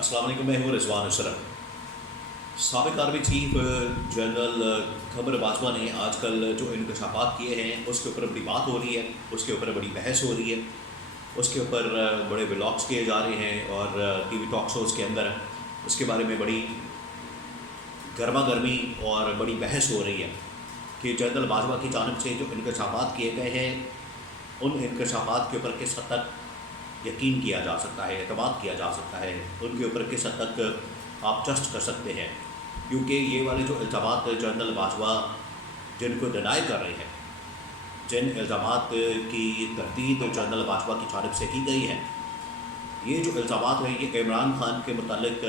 السلام علیکم، میں ہوں رضوان اشرف۔ سابق army chief general Qamar Bajwa نے آج کل جو انکشافات کیے ہیں اس کے اوپر بڑی بات ہو رہی ہے، اس کے اوپر بڑی بحث ہو رہی ہے، اس کے اوپر بڑے ولاگس کیے جا رہے ہیں اور ٹی وی ٹاک شوز کے اندر اس کے بارے میں بڑی گرما گرمی اور بڑی بحث ہو رہی ہے کہ جنرل باجوہ کی جانب سے جو انکشافات کیے گئے ہیں ان انکشافات کے اوپر کس حد تک یقین کیا جا سکتا ہے، اعتماد کیا جا سکتا ہے، ان کے اوپر کس حد تک آپ ٹرسٹ کر سکتے ہیں، کیونکہ یہ والے جو الزامات جنرل باجوہ جن کو ڈینائی کر رہے ہیں، جن الزامات کی تردید جنرل باجوہ کی جانب سے کی گئی ہے، یہ جو الزامات ہیں یہ عمران خان کے متعلق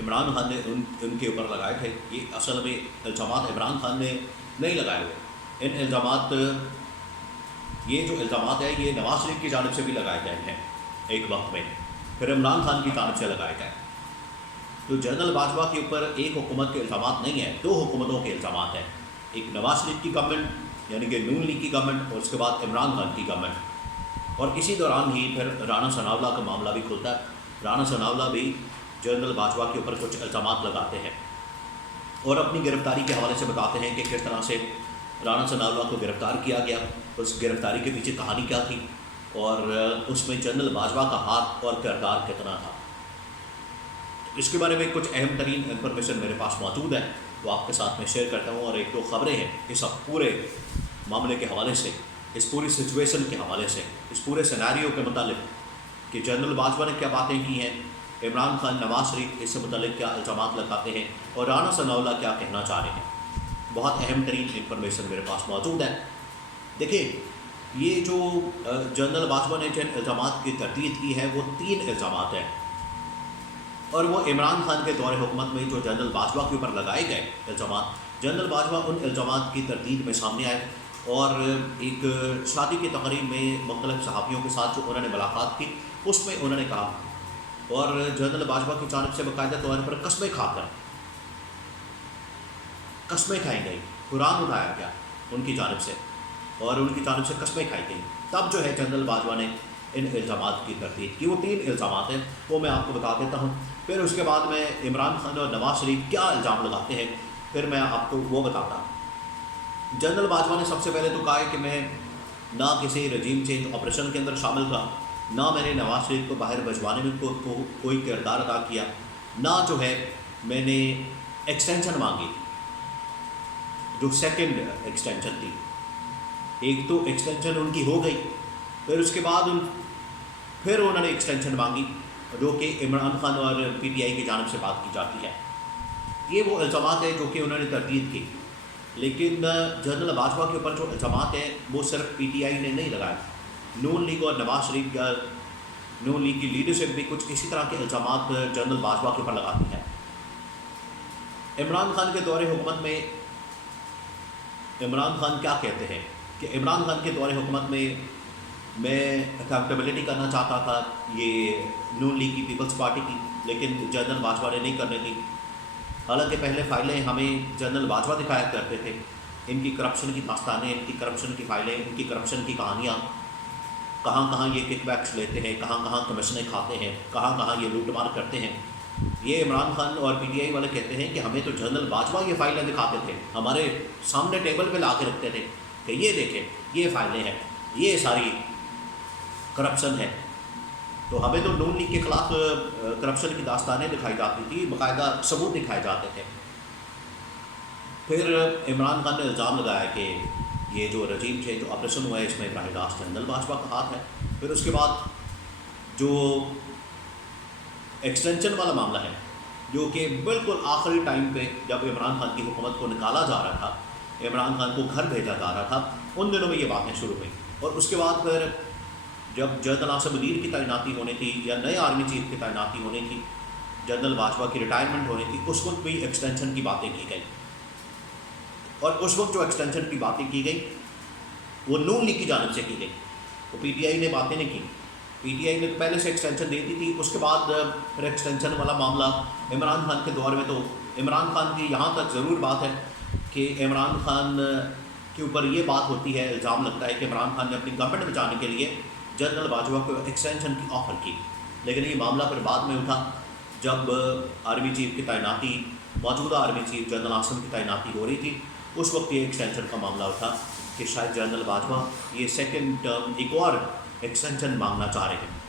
عمران خان نے ان کے اوپر لگائے تھے۔ یہ اصل میں الزامات عمران خان نے نہیں لگائے ہوئے، ان الزامات یہ جو الزامات ہیں یہ نواز شریف کی جانب سے بھی لگائے گئے ہیں ایک وقت میں، پھر عمران خان کی جانب سے لگائے گئے۔ تو جنرل باجوہ کے اوپر ایک حکومت کے الزامات نہیں ہیں، دو حکومتوں کے الزامات ہیں، ایک نواز شریف کی گورنمنٹ یعنی کہ نون لیگ کی گورنمنٹ اور اس کے بعد عمران خان کی گورنمنٹ، اور اسی دوران ہی پھر رانا ثناءاللہ کا معاملہ بھی کھلتا ہے۔ رانا ثناءاللہ بھی جنرل باجوہ کے اوپر کچھ الزامات لگاتے ہیں اور اپنی گرفتاری کے حوالے سے بتاتے ہیں کہ کس طرح سے رانا ثناءاللہ کو گرفتار کیا گیا، اس گرفتاری کے پیچھے کہانی کیا تھی اور اس میں جنرل باجوہ کا ہاتھ اور کردار کتنا تھا۔ اس کے بارے میں کچھ اہم ترین انفارمیشن میرے پاس موجود ہے، وہ آپ کے ساتھ میں شیئر کرتا ہوں، اور ایک دو خبریں ہیں اس پورے معاملے کے حوالے سے، اس پوری سچویشن کے حوالے سے، اس پورے سیناریو کے متعلق کہ جنرل باجوہ نے کیا باتیں کی ہیں، عمران خان، نواز شریف اس سے متعلق کیا الزامات لگاتے ہیں اور رانا ثناءاللہ کیا کہنا چاہ رہے ہیں۔ بہت اہم ترین انفارمیشن میرے پاس موجود ہے۔ دیکھیں، یہ جو جنرل باجوہ نے جن الزامات کی تردید کی ہے وہ 3 الزامات ہیں، اور وہ عمران خان کے دور حکومت میں جو جنرل باجوہ کے اوپر لگائے گئے الزامات، جنرل باجوہ ان الزامات کی تردید میں سامنے آئے اور ایک شادی کی تقریب میں مختلف صحافیوں کے ساتھ جو انہوں نے ملاقات کی اس میں انہوں نے کہا، اور جنرل باجوہ کی جانب سے باقاعدہ طور پر قسمیں کھا کر قسمیں کھائی گئی، قرآن اٹھایا گیا ان کی جانب سے اور ان کی جانب سے قسمیں کھائی گئیں، تب جو ہے جنرل باجوہ نے ان الزامات کی تردید کی۔ وہ 3 الزامات ہیں، وہ میں آپ کو بتا دیتا ہوں، پھر اس کے بعد میں عمران خان اور نواز شریف کیا الزام لگاتے ہیں پھر میں آپ کو وہ بتاتا ہوں۔ جنرل باجوہ نے سب سے پہلے تو کہا ہے کہ میں نہ کسی رجیم چینج آپریشن کے اندر شامل تھا، نہ میں نے نواز شریف کو باہر بھجوانے میں کوئی کردار ادا کیا، نہ جو ہے میں نے ایکسٹینشن مانگی، جو سیکنڈ ایکسٹینشن تھی۔ ایک تو ایکسٹینشن ان کی ہو گئی، پھر اس کے بعد پھر انہوں نے ایکسٹینشن مانگی جو کہ عمران خان اور پی ٹی آئی کی جانب سے بات کی جاتی ہے۔ یہ وہ الزامات ہیں جو کہ انہوں نے تردید کی، لیکن جنرل باجوہ کے اوپر جو الزامات ہیں وہ صرف پی ٹی آئی نے نہیں لگائے، نون لیگ اور نواز شریف یا نون لیگ کی لیڈرشپ بھی کچھ اسی طرح کے الزامات جنرل باجوہ کے اوپر لگاتی ہے۔ عمران خان کے دور حکومت میں عمران خان کیا کہتے ہیں کہ عمران خان کے دور حکومت میں اکاؤنٹیبلٹی کرنا چاہتا تھا یہ نون لیگ کی، پیپلز پارٹی کی، لیکن جنرل باجوہ نے نہیں کرنے دی۔ حالانکہ پہلے فائلیں ہمیں جنرل باجوہ دکھایا کرتے تھے، ان کی کرپشن کی داستانیں، ان کی کرپشن کی فائلیں، ان کی کرپشن کی کہانیاں، کہاں کہاں یہ کک بیکس لیتے ہیں، کہاں کہاں کمیشنیں کھاتے ہیں، کہاں کہاں یہ لوٹ مار کرتے ہیں۔ یہ عمران خان اور پی ٹی آئی والے کہتے ہیں کہ ہمیں تو جنرل باجوہ یہ فائلیں دکھاتے تھے، ہمارے سامنے ٹیبل پہ لا کے رکھتے تھے کہ یہ دیکھیں یہ فائلیں ہیں، یہ ساری کرپشن ہے۔ تو ہمیں تو نون لیگ کے خلاف کرپشن کی داستانیں دکھائی جاتی تھی، باقاعدہ ثبوت دکھائے جاتے تھے۔ پھر عمران خان نے الزام لگایا کہ یہ جو رجیم چینج جو آپریشن ہوا ہے اس میں براہ راست جنرل باجوہ کا ہاتھ ہے۔ پھر اس کے بعد جو ایکسٹینشن والا معاملہ ہے، جو کہ بالکل آخری ٹائم پہ جب عمران خان کی حکومت کو نکالا جا رہا تھا، عمران خان کو گھر بھیجا جا رہا تھا، ان دنوں میں یہ باتیں شروع ہوئیں، اور اس کے بعد پھر جب جنرل ناصر مدیر کی تعیناتی ہونی تھی یا نئے آرمی چیف کی تعیناتی ہونی تھی، جنرل باجوہ کی ریٹائرمنٹ ہونی تھی، اس وقت بھی ایکسٹینشن کی باتیں کی گئی، اور اس وقت جو ایکسٹینشن کی باتیں کی گئی وہ نون لیگ کی جانب سے کی گئی، وہ پی ٹی آئی نے باتیں نہیں کی۔ پی ٹی آئی نے پہلے سے ایکسٹینشن دے دی تھی، اس کے بعد پھر ایکسٹینشن والا معاملہ عمران خان کے دور میں، تو عمران خان کی یہاں تک ضرور بات ہے کہ عمران خان کے اوپر یہ بات ہوتی ہے، الزام لگتا ہے کہ عمران خان نے اپنی گورنمنٹ بچانے کے لیے جنرل باجوہ کو ایکسٹینشن کی آفر کی، لیکن یہ معاملہ پھر بعد میں اٹھا جب آرمی چیف کی تعیناتی موجودہ آرمی چیف جنرل عاصم کی تعیناتی ہو رہی تھی، اس وقت یہ ایکسٹینشن کا معاملہ اٹھا کہ شاید جنرل باجوہ یہ سیکنڈ ٹرم ایک اور ایکسٹینشن مانگنا چاہ رہے ہیں۔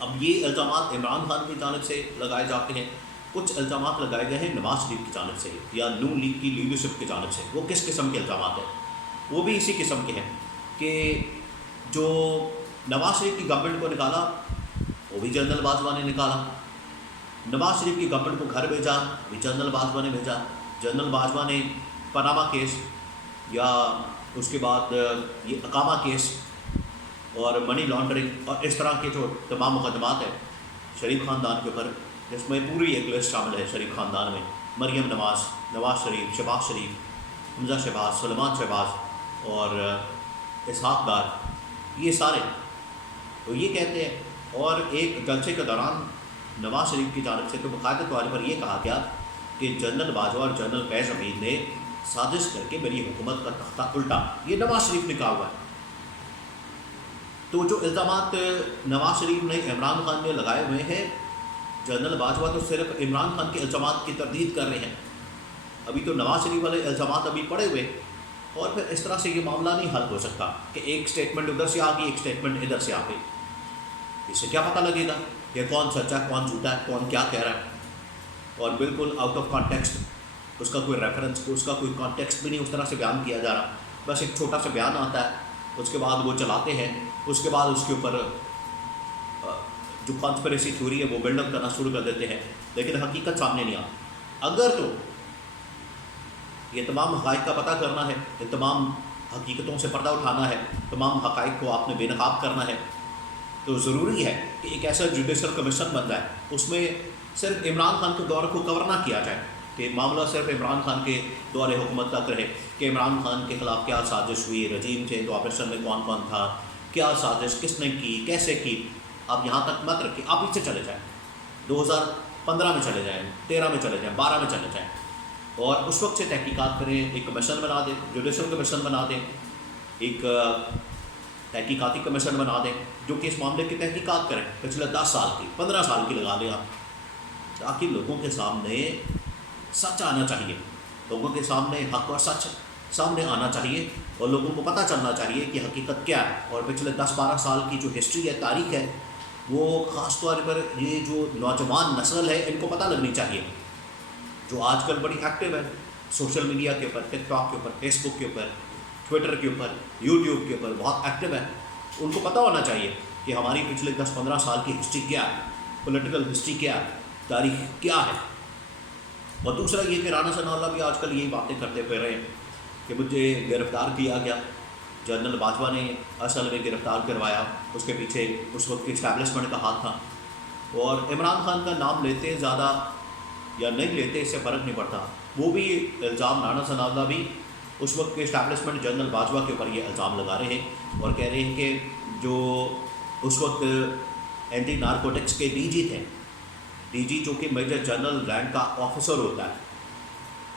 اب یہ الزامات عمران خان کی جانب سے لگائے جاتے ہیں، کچھ الزامات لگائے گئے ہیں نواز شریف کی جانب سے یا نون لیگ کی لیڈرشپ کی جانب سے۔ وہ کس قسم کے الزامات ہیں؟ وہ بھی اسی قسم کے ہیں کہ جو نواز شریف کی گورنمنٹ کو نکالا وہ بھی جنرل باجوہ نے نکالا، نواز شریف کی گورنمنٹ کو گھر بھیجا بھی جنرل باجوہ نے بھیجا، جنرل باجوہ نے پاناما کیس یا اس کے بعد یہ اقامہ کیس اور منی لانڈرنگ اور اس طرح کے جو تمام مقدمات ہیں شریف خاندان کے اوپر، جس میں پوری ایک لسٹ شامل ہے شریف خاندان میں، مریم نواز، نواز شریف، شہباز شریف، حمزہ شہباز، سلمان شہباز اور اسحاق ڈار، یہ سارے تو یہ کہتے ہیں۔ اور ایک جلسے کے دوران نواز شریف کی جانب سے تو باقاعدہ طور پر یہ کہا گیا کہ جنرل باجوہ اور جنرل فیض حمید نے سازش کر کے میری حکومت کا تختہ الٹا، یہ نواز شریف نے کہا ہوا ہے۔ تو جو الزامات نواز شریف نے عمران خان نے لگائے ہوئے ہیں، جنرل باجوہ تو صرف عمران خان کے الزامات کی تردید کر رہے ہیں، ابھی تو نواز شریف والے الزامات ابھی پڑے ہوئے، اور پھر اس طرح سے یہ معاملہ نہیں حل ہو سکتا کہ ایک سٹیٹمنٹ ادھر سے آ گئی، ایک سٹیٹمنٹ ادھر سے آ گئی۔ اس سے کیا پتہ لگے گا کہ کون سچا ہے، کون جھوٹا ہے، کون کیا کہہ رہا ہے؟ اور بالکل آؤٹ آف کانٹیکسٹ، اس کا کوئی ریفرنس، اس کا کوئی کانٹیکسٹ بھی نہیں اس طرح سے بیان کیا جا رہا، بس ایک چھوٹا سا بیان آتا ہے، اس کے بعد وہ چلاتے ہیں، اس کے بعد اس کے اوپر جو کانسپریسی تھیوری ہے وہ بلڈ اپ کرنا شروع کر دیتے ہیں، لیکن حقیقت سامنے نہیں آتی۔ اگر تو یہ تمام حقائق کا پتہ کرنا ہے، یہ تمام حقیقتوں سے پردہ اٹھانا ہے، تمام حقائق کو آپ نے بے نقاب کرنا ہے، تو ضروری ہے کہ ایک ایسا جوڈیشل کمیشن بن جائے، اس میں صرف عمران خان کے دور کو کور نہ کیا جائے کہ معاملہ صرف عمران خان کے دور حکومت تک رہے کہ عمران خان کے خلاف کیا سازش ہوئی، رجیم چینج آپریشن میں کون کون تھا، کیا سازش کس نے کی، کیسے کی، آپ یہاں تک مت رکھیں، آپ پیچھے چلے جائیں، 2015 میں چلے جائیں، 13 میں چلے جائیں، 12 میں چلے جائیں، اور اس وقت سے تحقیقات کریں، ایک کمیشن بنا دیں، جوڈیشل کمیشن بنا دیں، ایک تحقیقاتی کمیشن بنا دیں جو کہ اس معاملے کی تحقیقات کریں، پچھلے 10 سال کی، 15 سال کی لگا دیں آپ، تاکہ لوگوں کے سامنے سچ آنا چاہیے، لوگوں کے سامنے حق اور سچ سامنے آنا چاہیے، اور لوگوں کو پتہ چلنا چاہیے کہ حقیقت کیا ہے۔ اور پچھلے 10-12 سال کی جو ہسٹری ہے، تاریخ ہے، وہ خاص طور پر یہ جو نوجوان نسل ہے ان کو پتہ لگنی چاہیے، جو آج کل بڑی ایکٹیو ہے سوشل میڈیا کے اوپر، ٹک ٹاک کے اوپر، فیس بک کے اوپر، ٹویٹر کے اوپر، یوٹیوب کے اوپر بہت ایکٹیو ہے، ان کو پتہ ہونا چاہیے کہ ہماری پچھلے 10-15 سال کی ہسٹری کیا ہے، پولیٹیکل ہسٹری کیا ہے، تاریخ کیا ہے۔ اور دوسرا یہ کہ رانا ثناء اللہ بھی آج کل یہی باتیں کرتے پھر رہے ہیں کہ مجھے گرفتار کیا گیا، جنرل باجوہ نے اصل میں گرفتار کروایا، اس کے پیچھے اس وقت کی اسٹیبلشمنٹ کا ہاتھ تھا، اور عمران خان کا نام لیتے زیادہ یا نہیں لیتے اس سے فرق نہیں پڑتا، وہ بھی الزام رانا ثناء اللہ بھی اس وقت کے اسٹیبلشمنٹ جنرل باجوہ کے اوپر یہ الزام لگا رہے ہیں، اور کہہ رہے ہیں کہ جو اس وقت اینٹی نارکوٹکس کے ڈی جی تھے، ڈی جی جو کہ میجر جنرل رینک کا آفیسر ہوتا ہے،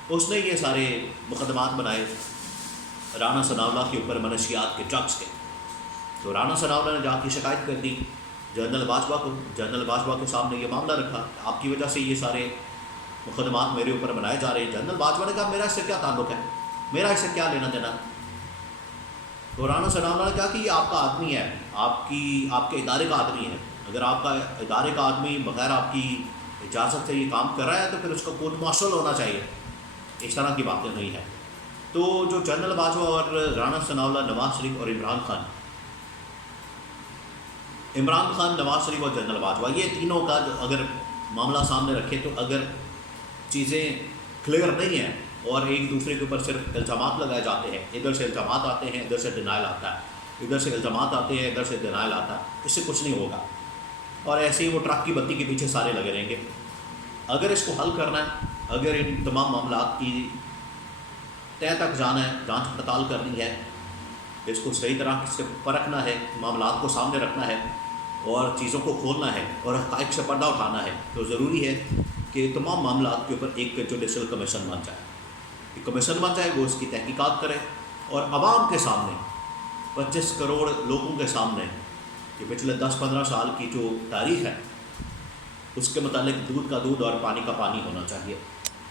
اس نے یہ سارے مقدمات بنائے رانا ثناء اللہ کے اوپر منشیات کے، ڈرگس کے۔ تو رانا ثناء اللہ نے جا کے شکایت کر دی جنرل باجوہ کو، جنرل باجوہ کے سامنے یہ معاملہ رکھا، آپ کی وجہ سے یہ سارے مقدمات میرے اوپر بنائے جا رہے ہیں۔ جنرل باجوہ نے کہا میرا اس سے کیا تعلق ہے، میرا اس سے کیا لینا دینا۔ تو رانا ثناء اللہ نے کہا کہ یہ آپ کا آدمی ہے، آپ کے ادارے کا آدمی ہے، اگر آپ کا ادارے کا آدمی بغیر آپ کی اجازت سے یہ کام کر رہا ہے تو پھر اس کا کورٹ مارشل ہونا چاہیے، اس طرح کی باتیں نہیں ہیں۔ تو جو جنرل باجوہ اور رانا ثناء اللہ، نواز شریف اور عمران خان، نواز شریف اور جنرل باجوہ، یہ تینوں کا جو اگر معاملہ سامنے رکھے تو اگر چیزیں کلیئر نہیں ہیں اور ایک دوسرے کے اوپر صرف الزامات لگائے جاتے ہیں، ادھر سے الزامات آتے ہیں، ادھر سے ڈینائل آتا ہے، ادھر سے الزامات آتے ہیں، ادھر سے ڈینائل آتا ہے، اس سے کچھ نہیں ہوگا، اور ایسے ہی وہ ٹرک کی بتی کے پیچھے سارے لگے رہیں گے۔ اگر اس کو حل کرنا ہے، اگر ان تمام معاملات کی تہہ تک جانا ہے، جانچ پڑتال کرنی ہے، اس کو صحیح طرح سے پرکھنا ہے، معاملات کو سامنے رکھنا ہے اور چیزوں کو کھولنا ہے اور حقائق سے پردہ اٹھانا ہے، تو ضروری ہے کہ تمام معاملات کے اوپر ایک جوڈیشل کمیشن بن جائے، ایک کمیشن بن جائے، وہ اس کی تحقیقات کرے اور عوام کے سامنے، 25 کروڑ لوگوں کے سامنے، کہ پچھلے 10-15 سال کی جو تاریخ ہے اس کے متعلق دودھ کا دودھ اور پانی کا پانی ہونا چاہیے۔